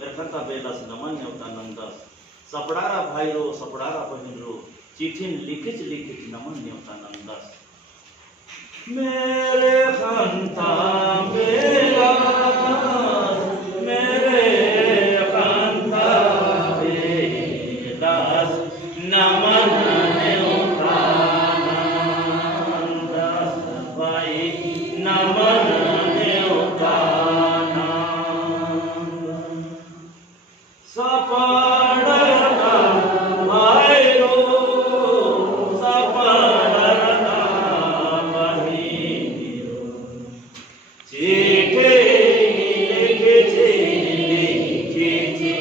मेरे करता बेलास नमन नेवता नंदास सपड़ारा भाई रो सपड़ारा बहन रो चिठिन लिखिच लिखिच नमन नेवता नंदास मेरे खंता बेला मेरे खंता बेलास नमन नेवता नंदास भाई नमन नेवता सपड़ारा भाई रो सपड़ारा चिठे लिखिचे लिखिचे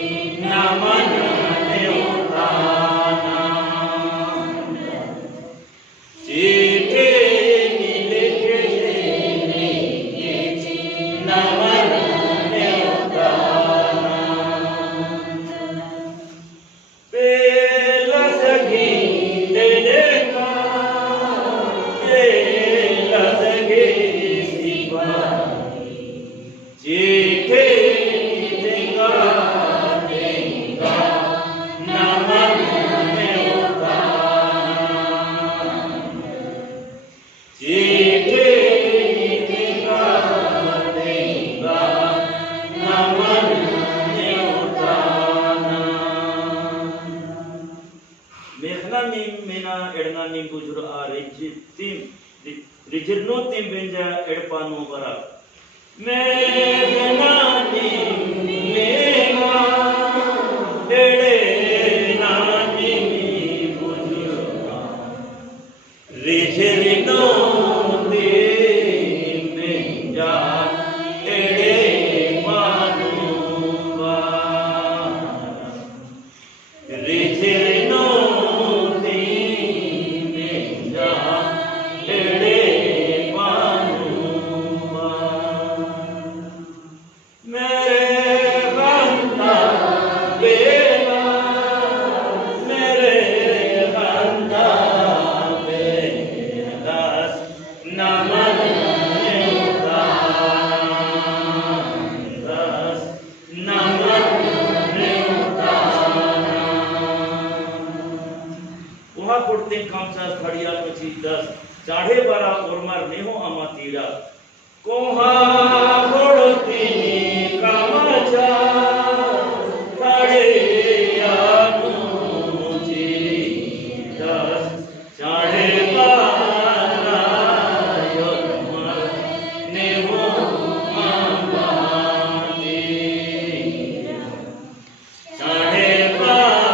नमन नेवता चिठे लिखिचे लिखिचे नमन नेवता बेला सखी दे देगा बेला सखी चिठे देगा देगा नमन नेवता चिठे देगा देगा नमन नेवता मेघना नीम मेना एडना नीम बुजुर आ रिजिरनो तीम बेंजा एडपानो बरा मेघना नीम मेघा एडना नीम बुजुर रिजिरनो तीम बेंजा एडपानो बरा रिजिरनो पुरते कामचा थड़िया पची 10 12:30 ओरमार नेहो आमा तीरा कोहा पुरते कामचा थड़िया पची 10 12:30 ओरमार नेहो आमा तीरा 12:30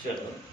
Sure.